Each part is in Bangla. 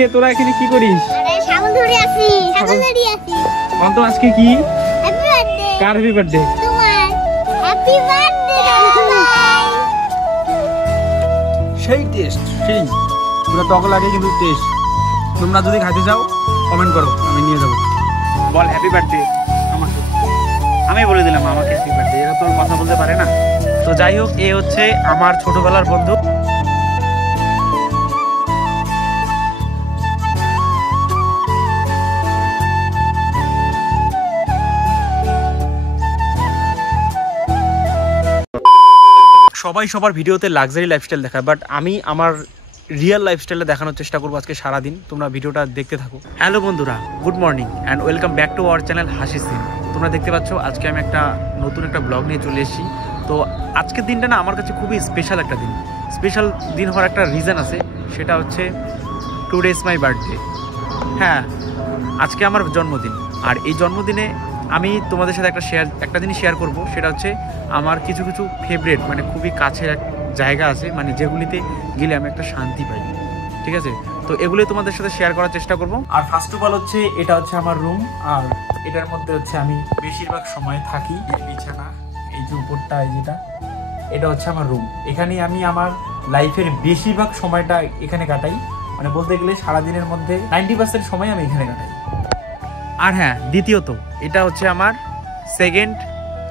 তোরা এখানে কি করিস? আরে ছাগল ধরে আছি, ছাগল ধরে আছি। অন্ত আজকে কি? Happy birthday. কার হ্যাপি বার্থডে? তোমার। হ্যাপি বার্থডে ভাই। সেই টেস্ট, সেই পুরো টক লাগে কিন্তু টেস্ট। তোমরা যদি খাইতে চাও কমেন্ট করো, আমি নিয়ে যাবো। বল হ্যাপি বার্থডে আমাকে। আমি বলে দিলাম আমাকে হ্যাপি বার্থডে, এরা তো কথা বলতে পারে না। তো যাই হোক, এ হচ্ছে আমার ছোটবেলার বন্ধু। সবাই সবার ভিডিওতে লাক্সারি লাইফস্টাইল দেখায়, বাট আমি আমার রিয়েল লাইফস্টাইলটা দেখানোর চেষ্টা করবো আজকে সারাদিন। তোমরা ভিডিওটা দেখতে থাকো। হ্যালো বন্ধুরা, good morning and welcome back to our channel হাসি সিন। তোমরা দেখতে পাচ্ছ আজকে আমি একটা নতুন একটা ব্লগ নিয়ে চলে এসেছি। তো আজকের দিনটা না আমার কাছে খুবই স্পেশাল একটা দিন। স্পেশাল দিন হওয়ার একটা রিজন আছে, সেটা হচ্ছে টুডে ইজ মাই বার্থডে। হ্যাঁ, আজকে আমার জন্মদিন। আর এই জন্মদিনে আমি তোমাদের সাথে একটা জিনিস শেয়ার করব, সেটা হচ্ছে আমার কিছু কিছু ফেভারিট মানে খুবই কাছের এক জায়গা আছে, মানে যেগুলিতে গেলে আমি একটা শান্তি পাই। ঠিক আছে, তো এগুলি তোমাদের সাথে শেয়ার করার চেষ্টা করব। আর ফার্স্ট অফ অল হচ্ছে এটা হচ্ছে আমার রুম, আর এটার মধ্যে হচ্ছে আমি বেশিরভাগ সময় থাকি। বিছানা, এই যে উপরটা, এই যেটা, এটা হচ্ছে আমার রুম। এখানেই আমি আমার লাইফের বেশিরভাগ সময়টা এখানে কাটাই। মানে বলতে গেলে সারাদিনের মধ্যে 90% সময় আমি এখানে কাটাই। আর হ্যাঁ, দ্বিতীয়ত এটা হচ্ছে আমার সেকেন্ড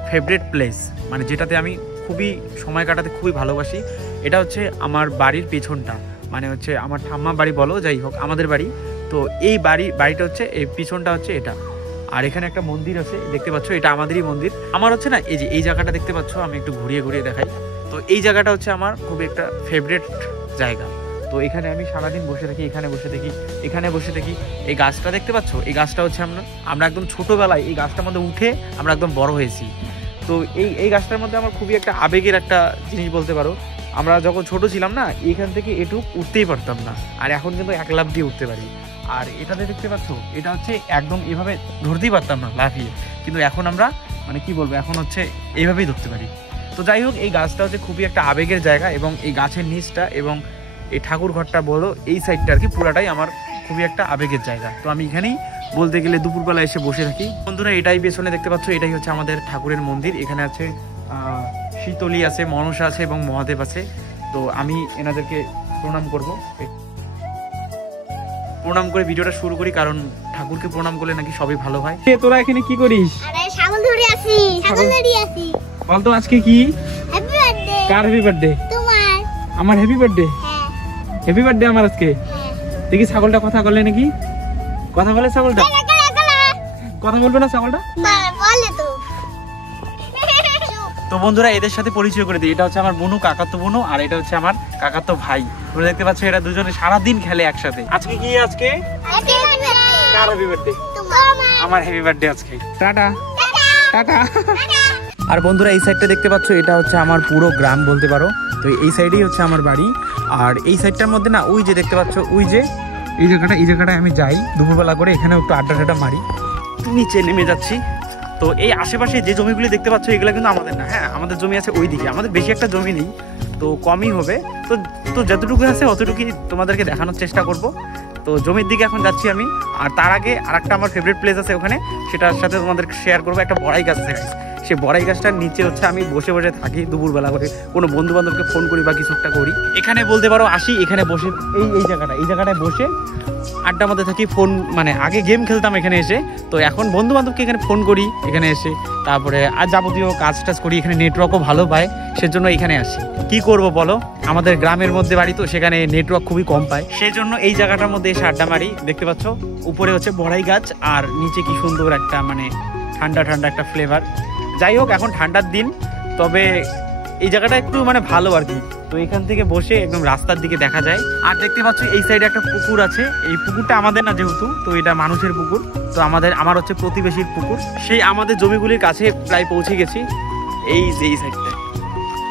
ফেভারিট প্লেস, মানে যেটাতে আমি খুবই সময় কাটাতে খুবই ভালোবাসি। এটা হচ্ছে আমার বাড়ির পেছনটা, মানে হচ্ছে আমার ঠাম্মা বাড়ি বলো, যাই হোক আমাদের বাড়ি। তো এই বাড়িটা হচ্ছে, এই পিছনটা হচ্ছে এটা। আর এখানে একটা মন্দির আছে, দেখতে পাচ্ছ, এটা আমাদেরই মন্দির। আমার হচ্ছে না, এই যে এই জায়গাটা দেখতে পাচ্ছ, আমি একটু ঘুরিয়ে ঘুরিয়ে দেখাই। তো এই জায়গাটা হচ্ছে আমার খুবই একটা ফেভারিট জায়গা। তো এখানে আমি সারাদিন বসে থাকি, এখানে বসে থাকি, এখানে বসে থাকি। এই গাছটা দেখতে পাচ্ছ, এই গাছটা হচ্ছে আমরা একদম ছোটোবেলায় এই গাছটার মধ্যে উঠে আমরা একদম বড় হয়েছি। তো এই গাছটার মধ্যে আমার খুবই একটা আবেগের একটা জিনিস বলতে পারো। আমরা যখন ছোট ছিলাম না, এখান থেকে এটুক উঠতেই পারতাম না, আর এখন কিন্তু 1 লাফ দিয়ে উঠতে পারি। আর এটাতে দেখতে পাচ্ছ, এটা হচ্ছে একদম এভাবে ধরতেই পারতাম না লাফিয়ে, কিন্তু এখন আমরা মানে কি বলবো, এখন হচ্ছে এইভাবেই ধরতে পারি। তো যাই হোক, এই গাছটা হচ্ছে খুবই একটা আবেগের জায়গা, এবং এই গাছের নিচটা এবং এই ঠাকুর ঘরটা বলো, এই সাইডটা আর কি পুরাটাই আমার খুবই একটা আবেগের জায়গা। তো আমি এখানেই বলতে গেলে দুপুরবেলা এসে বসে থাকি। বন্ধুরা, এটাই পেছনে দেখতে পাচ্ছ, এটাই হচ্ছে আমাদের ঠাকুরের মন্দির। এখানে আছে শীতলী আছে, মনসা আছে এবং মহাদেব আছে। তো আমি এনাদেরকে প্রণাম করব, প্রণাম করে ভিডিওটা শুরু করি, কারণ ঠাকুরকে প্রণাম করলে নাকি সবই ভালো হয়। তোরা এখানে কি করিস? আরে ছাগল ধরে আছি, ছাগল ধরে আছি। বলতো আজকে কি? Happy birthday. কার হ্যাপি বার্থডে? তোমার। আমার হ্যাপি বার্থডে? হ্যাঁ। হ্যাপি বার্থডে আমার আজকে। দেখি ছাগলটা কথা বলে নাকি? কথা বলে ছাগলটা? কথা বলবে না ছাগলটা? বলে তো। তো বন্ধুরা, এদের সাথে পরিচয় করে দিই। এটা হচ্ছে আমার বোনু, কাকাতো বোনু, আর এটা হচ্ছে আমার কাকাতো ভাই। তোমরা দেখতে পাচ্ছ, এরা দুজনে সারাদিন খেলে একসাথে। আজকে কি? আজকে কার হ্যাপি বার্থডে? আমার হ্যাপি বার্থডে আজকে। Tata tata. আর বন্ধুরা, এই সাইডটা দেখতে পাচ্ছ, এটা হচ্ছে আমার পুরো গ্রাম বলতে পারো। তো এই সাইডেই হচ্ছে আমার বাড়ি। আর এই সাইডটার মধ্যে না, ওই যে দেখতে পাচ্ছ, ওই যে এই জায়গাটায় আমি যাই দুপুরবেলা করে, এখানে একটু আড্ডা মারি। নিচে নেমে যাচ্ছি। তো এই আশেপাশে যে জমিগুলি দেখতে পাচ্ছ, এগুলো কিন্তু আমাদের না। হ্যাঁ, আমাদের জমি আছে ওই দিকে, আমাদের বেশি একটা জমি নেই, তো কমই হবে। তো যতটুকু আছে অতটুকুই তোমাদেরকে দেখানোর চেষ্টা করব। তো জমির দিকে এখন যাচ্ছি আমি। আর তার আগে আরেকটা আমার ফেভারিট প্লেস আছে ওখানে, সেটার সাথে তোমাদেরকে শেয়ার করবো। একটা বড়াই গাছ আছে, সেই বড়াই গাছটার নিচে হচ্ছে আমি বসে বসে থাকি দুপুরবেলা করে, কোনো বন্ধু বান্ধবকে ফোন করি বা কিছু একটা করি। এখানে বলতে পারো আসি, এখানে বসে এই জায়গাটায় বসে আড্ডা মধ্যে থাকি। ফোন মানে আগে গেম খেলতাম এখানে এসে, তো এখন বন্ধু বান্ধবকে এখানে ফোন করি এখানে এসে। তারপরে আর যাবতীয় কাজ টাজ করি, এখানে নেটওয়ার্কও ভালো পায়, সেজন্য এখানে আসি। কি করব বলো, আমাদের গ্রামের মধ্যে বাড়ি, তো সেখানে নেটওয়ার্ক খুবই কম পায়, সেজন্য এই জায়গাটার মধ্যে এসে আড্ডা মারি। দেখতে পাচ্ছ, উপরে হচ্ছে বড়াই গাছ, আর নিচে কি সুন্দর একটা মানে ঠান্ডা ঠান্ডা একটা ফ্লেভার। যাই হোক, এখন ঠান্ডার দিন, তবে এই জায়গাটা একটু মানে ভালো আর কি। তো এখান থেকে বসে একদম রাস্তার দিকে দেখা যায়। আর দেখতে পাচ্ছ, এই সাইডে একটা পুকুর আছে। এই পুকুরটা আমাদের না যেহেতু, তো এটা মানুষের পুকুর। তো আমার হচ্ছে প্রতিবেশীর পুকুর। সেই আমাদের জমিগুলির কাছে প্রায় পৌঁছে গেছি, এই যে এই সাইডটা।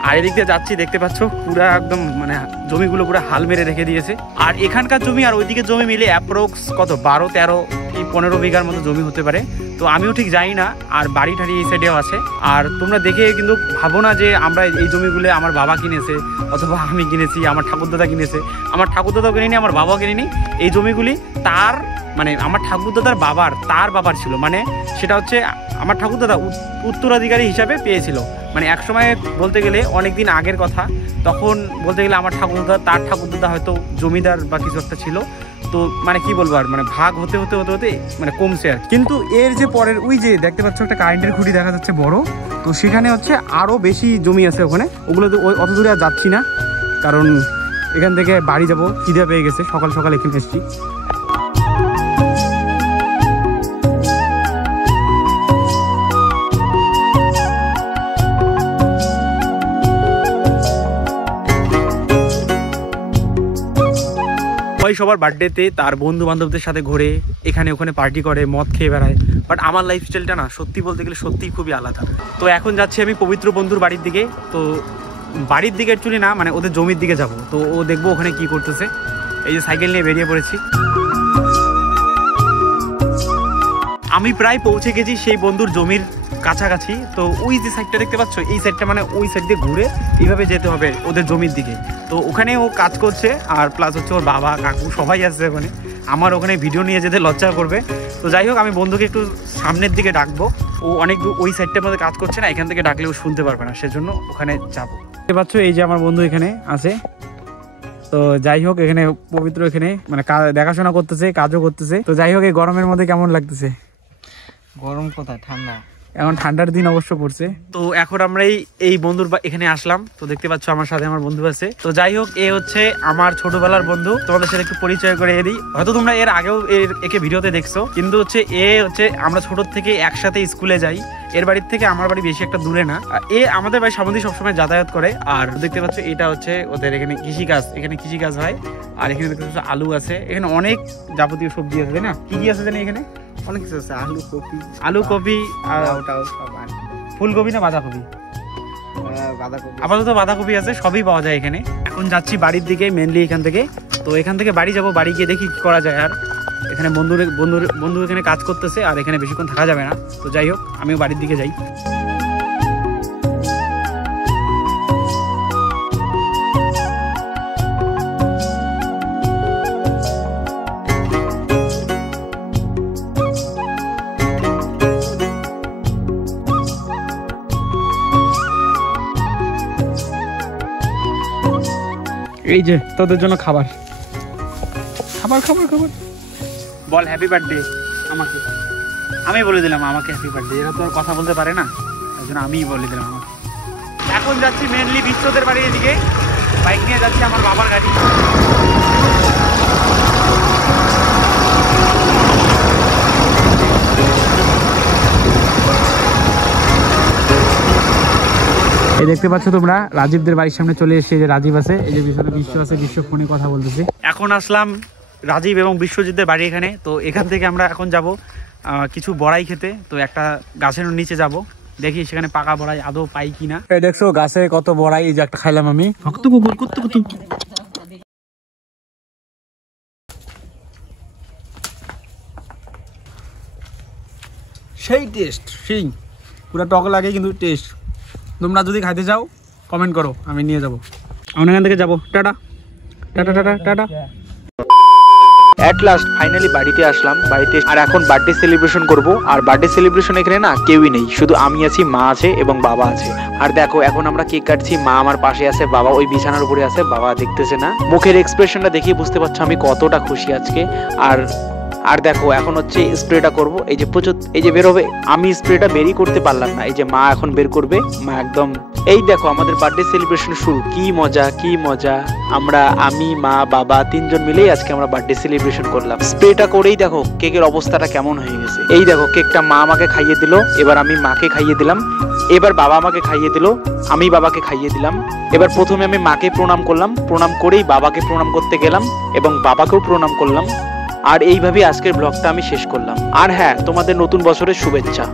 আর এদিক দিয়ে যাচ্ছি, দেখতে পাচ্ছ পুরা একদম মানে জমিগুলো পুরো হাল মেরে রেখে দিয়েছে। আর এখানকার জমি আর ওইদিকে জমি মিলে অ্যাপ্রক্স কত 12-13 কি 15 বিঘার মতো জমি হতে পারে। তো আমিও ঠিক জানি না, আর বাড়ি ঠাড়ি এই সাইডেও আছে। আর তোমরা দেখে কিন্তু ভাবো না যে আমরা এই জমিগুলো আমার বাবা কিনেছে অথবা আমি কিনেছি, আমার ঠাকুরদাদা কিনেছে। আমার ঠাকুরদাদাও কিনিনি, আমার বাবাও কিনিনি। এই জমিগুলি তার মানে আমার ঠাকুরদাদার তার বাবার ছিল, মানে সেটা হচ্ছে আমার ঠাকুরদাদা উত্তরাধিকারী হিসাবে পেয়েছিল। মানে এক সময় বলতে গেলে অনেক দিন আগের কথা, তখন বলতে গেলে আমার তার ঠাকুরদাদা হয়তো জমিদার বা কিছু একটা ছিল। তো মানে কি বলবো, আর মানে ভাগ হতে হতে হতে হতে মানে কমছে আর। কিন্তু এর যে পরের ওই যে দেখতে পাচ্ছ একটা কারেন্টের খুঁটি দেখা যাচ্ছে বড়, তো সেখানে হচ্ছে আরও বেশি জমি আছে ওখানে। ওগুলো তো অত দূরে আর যাচ্ছি না, কারণ এখান থেকে বাড়ি যাবো, খিদে পেয়ে গেছে, সকাল সকাল এখানে এসেছি। সবার বার্থডেতে তার বন্ধু বান্ধবদের সাথে ঘুরে এখানে ওখানে পার্টি করে, মদ খেয়ে বেড়ায়। বাট আমার লাইফস্টাইলটা না সত্যি বলতে গেলে সত্যিই খুবই আলাদা। তো এখন যাচ্ছি আমি পবিত্র বন্ধুর বাড়ির দিকে। তো বাড়ির দিকে অ্যাকচুয়ালি না, মানে ওদের জমির দিকে যাব। তো ও দেখবো ওখানে কি করতেছে। এই যে সাইকেল নিয়ে বেরিয়ে পড়েছি। আমি প্রায় পৌঁছে গেছি সেই বন্ধুর জমির কাছাকাছি। তো ওই যে সাইডটা দেখতে পাচ্ছ, এই সাইডটা মানে ওই সাইড দিয়ে ঘুরে এইভাবে যেতে হবে ওদের জমির দিকে। তো ওখানে ও কাজ করছে, আর প্লাস হচ্ছে ওর বাবা কাকু সবাই আসছে ওখানে। আমার ওখানে ভিডিও নিয়ে যেতে লজ্জা করবে। তো যাই হোক, আমি বন্ধুকে একটু সামনের দিকে ডাকবো। ও অনেক ওই সাইডটার মধ্যে কাজ করছে না, এখান থেকে ডাকলে ও শুনতে পারবে না, সেজন্য ওখানে যাবো। দেখতে পাচ্ছ এই যে আমার বন্ধু এখানে আছে। তো যাই হোক, এখানে পবিত্র এখানে মানে দেখাশোনা করতেছে, কাজও করতেছে। তো যাই হোক, এই গরমের মধ্যে কেমন লাগতেছে? গরম কোথায়, ঠান্ডা। এখন ঠান্ডার দিন অবশ্য পড়ছে। তো এখন আমরা এই বন্ধুর এখানে আসলাম। তো দেখতে পাচ্ছ আমার সাথে আমার বন্ধু আছে। তো যাই হোক, এ হচ্ছে আমার ছোটবেলার বন্ধু। তোমাদের সাথে একটু পরিচয় করে দিই। হয়তো তোমরা এর আগেও একে ভিডিওতে দেখছো, কিন্তু হচ্ছে আমরা ছোট থেকে একসাথে স্কুলে যাই। এর বাড়ির থেকে আমার বাড়ি বেশি একটা দূরে না। আমাদের বাড়ির সামনে সবসময় যাতায়াত করে। আর দেখতে পাচ্ছ এটা হচ্ছে ওদের এখানে কৃষিকাজ হয়। আর এখানে দেখতে পাচ্ছ আলু আছে, এখানে অনেক যাবতীয় সবজি আছে, তাই না? কি কি আছে জানি এখানে? অনেক কিছু আছে, আলু কপি আর ফুলকপি না বাঁধাকপি? আপাতত বাঁধাকপি আছে, সবই পাওয়া যায় এখানে। এখন যাচ্ছি বাড়ির দিকে, মেনলি এখান থেকে। তো এখান থেকে বাড়ি যাব, বাড়ি গিয়ে দেখি কি করা যায়। আর এখানে বন্ধু এখানে কাজ করতেছে, আর এখানে বেশিক্ষণ থাকা যাবে না। তো যাই হোক, আমিও বাড়ির দিকে যাই। এই যে তোদের জন্য খাবার বল হ্যাপি বার্থডে আমাকে। আমি বলে দিলাম আমাকে হ্যাপি বার্থডে, এরা তো আর কথা বলতে পারে না, তাই জন্য আমিই বলে দিলাম আমাকে। এখন যাচ্ছি মেনলি বিশ্বদের বাড়ির এদিকে, বাইক নিয়ে যাচ্ছি, আমার বাবার গাড়ি। এই দেখতে পাচ্ছ তোমরা, রাজীবদের বাড়ির সামনে চলে এসেছে। যে রাজীব আছে, এই যে পিছনে বিশ্ব আছে, বিশ্ব ফোনে কথা বলতেছে। এখন আসলাম রাজীব এবং বিশ্বজিতের বাড়ি এখানে। তো এখান থেকে আমরা এখন যাব কিছু বড়াই খেতে। তো একটা গাছের নিচে যাব, দেখি সেখানে পাকা বড়াই আদৌ পাই কিনা। এই দেখছো গাছে কত বড়াই, এই যে একটা খাইলাম আমি। সেই টেস্ট, সেই পুরো টক লাগে কিন্তু টেস্ট। তোমরা যদি খাইতে চাও কমেন্ট করো, আমি নিয়ে যাবো। আমরা এখান থেকে যাবো। Tata tata tata tata. At last finally বাড়িতে আসলাম। বাড়িতে আর এখন বার্থডে সেলিব্রেশন করব। আর বার্থডে সেলিব্রেশন এখানে না কেউই নেই, শুধু আমি আছি, মা আছে এবং বাবা আছে। আর দেখো এখন আমরা কেক কাটছি, মা আমার পাশে আছে, বাবা ওই বিছানার উপরে আছে, বাবা দেখতেছে না। মুখের এক্সপ্রেশনটা দেখেই বুঝতে পারছো আমি কতটা খুশি আজকে। আর দেখো এখন হচ্ছে স্প্রেটা করব। এই যে প্রচুর এই যে বেরোবে, আমি স্প্রেটা বেরই করতে পারলাম না, এই যে মা এখন বের করবে। মা একদম এই দেখো আমাদের বার্থডে সেলিব্রেশন শুরু। কি মজা কি মজা। আমি মা বাবা তিনজন মিলেই আজকে আমরা বার্থডে সেলিব্রেশন করলাম। স্প্রেটা করেই দেখো কেকের অবস্থাটা কেমন হয়ে গেছে। এই দেখো কেকটা মা আমাকে খাইয়ে দিল, এবার আমি মাকে খাইয়ে দিলাম, এবার বাবা আমাকে খাইয়ে দিল, আমি বাবাকে খাইয়ে দিলাম। এবার প্রথমে আমি মাকে প্রণাম করলাম, প্রণাম করেই বাবাকে প্রণাম করতে গেলাম এবং বাবাকেও প্রণাম করলাম। আর এইভাবে আজকের ব্লগটা আমি শেষ করলাম। আর হ্যাঁ, তোমাদের নতুন বছরের শুভেচ্ছা।